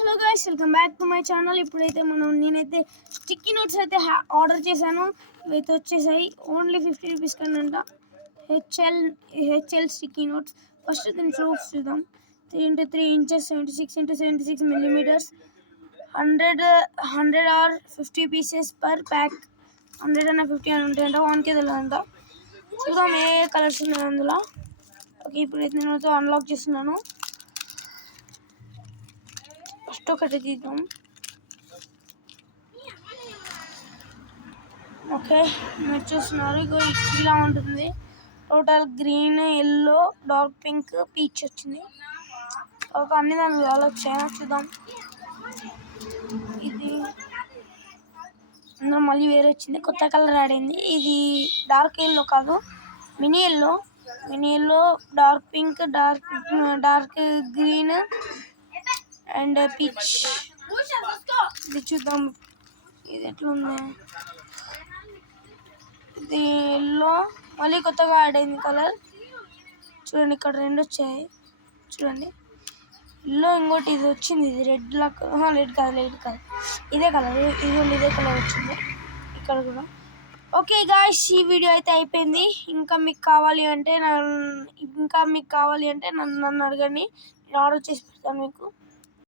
Hello guys, welcome back to my channel. ఇప్పుడైతే నేనైతే sticky notes అయితే ఆర్డర్ చేశాను. ఇవైతే వచ్చేసాయి. ఓన్లీ 50 రూపీస్ కనంట. HL sticky notes. ఫస్ట్ దీని ప్రూఫ్స్ చూద్దాం. 3 x 3 inches, 76 x 76 millimeters, 100 or 50 pieces per pack. 100 and 50 అని ఉంటాయంట. 1K తెలియదంట. చూద్దాం ఏ కలర్స్ ఉన్నాయి అందులో. ఓకే, ఇప్పుడైతే నేనైతే అన్లాక్ చేస్తున్నాను. ఫస్ట్ ఒకటి తీద్దాం. ఓకే, మీరు చూస్తున్నారు, ఇగో ఇలా ఉంటుంది. Total green, yellow, dark pink, peach వచ్చింది. ఒక అన్ని దాంట్లో వచ్చాయా చూద్దాం. ఇది అందులో మళ్ళీ వేరే వచ్చింది, కొత్త కలర్ యాడ్ అయింది. ఇది డార్క్ ఎల్లో కాదు, mini yellow, dark pink, dark green and peach. ఇది చూద్దాం, ఇది ఎట్లుంది. ఇది ఎల్లో, మళ్ళీ కొత్తగా యాడ్ అయింది కలర్. చూడండి, ఇక్కడ రెండు వచ్చాయి చూడండి. ఎల్లో, ఇంకోటి ఇది వచ్చింది, ఇది రెడ్ రెడ్ కాదు, ఇదే కలర్ వచ్చింది ఇక్కడ కూడా. ఓకే గాయ్స్, ఈ వీడియో అయితే అయిపోయింది. ఇంకా మీకు కావాలి అంటే నన్ను అడగండి, నేను ఆర్డర్ చేసి పెడతాను మీకు.